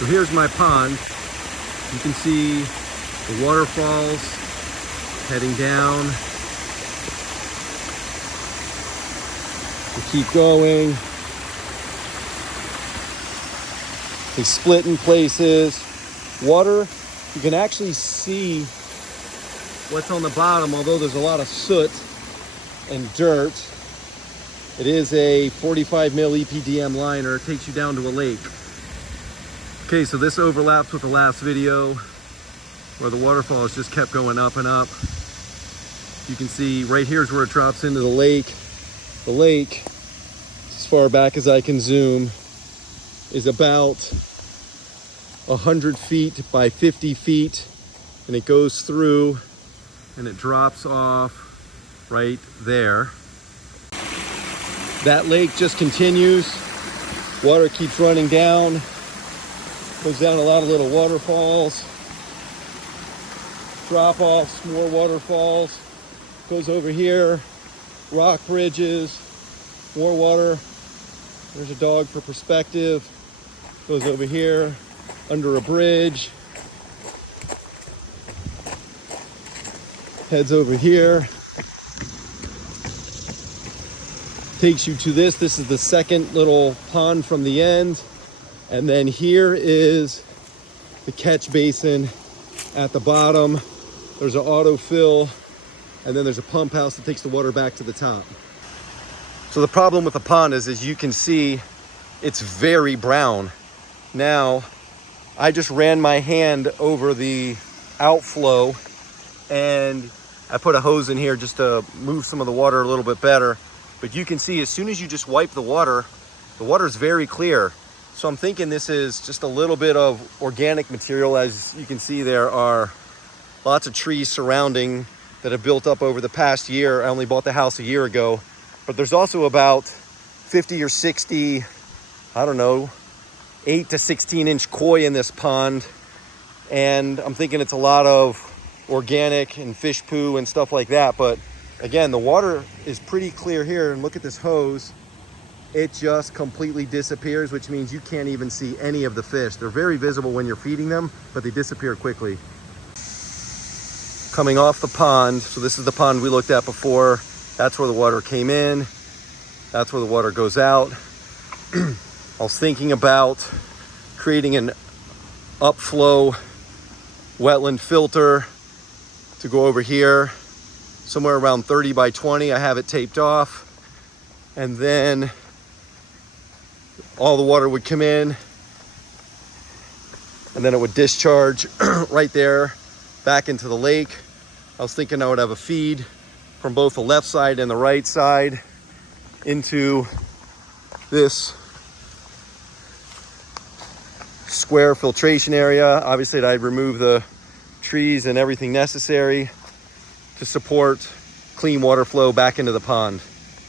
So here's my pond. You can see the waterfalls heading down. We keep going. They split in places. Water, you can actually see what's on the bottom, although there's a lot of soot and dirt. It is a 45 mil EPDM liner. It takes you down to a lake. Okay, so this overlaps with the last video where the waterfalls just kept going up and up. You can see right here is where it drops into the lake. The lake, as far back as I can zoom, is about 100 feet by 50 feet, and it goes through and it drops off right there. That lake just continues. Water keeps running down. Goes down a lot of little waterfalls. Drop-offs, more waterfalls. Goes over here. Rock bridges. More water. There's a dog for perspective. Goes over here. Under a bridge. Heads over here. Takes you to this. This is the second little pond from the end. And then here is the catch basin at the bottom. There's an autofill, and then there's a pump house that takes the water back to the top. So the problem with the pond is, as you can see, it's very brown. Now, I just ran my hand over the outflow, and I put a hose in here just to move some of the water a little bit better. But you can see, as soon as you just wipe the water is very clear. So I'm thinking this is just a little bit of organic material. As you can see, there are lots of trees surrounding that have built up over the past year. I only bought the house a year ago, but there's also about 50 or 60, I don't know, 8 to 16 inch koi in this pond. And I'm thinking it's a lot of organic and fish poo and stuff like that. But again, the water is pretty clear here, and look at this hose. It just completely disappears, which means you can't even see any of the fish. They're very visible when you're feeding them, but they disappear quickly. Coming off the pond, so this is the pond we looked at before. That's where the water came in. That's where the water goes out. I was thinking about creating an upflow wetland filter to go over here, somewhere around 30 by 20. I have it taped off. And then all the water would come in, and then it would discharge right there back into the lake. I was thinking I would have a feed from both the left side and the right side into this square filtration area. Obviously, I'd remove the trees and everything necessary to support clean water flow back into the pond.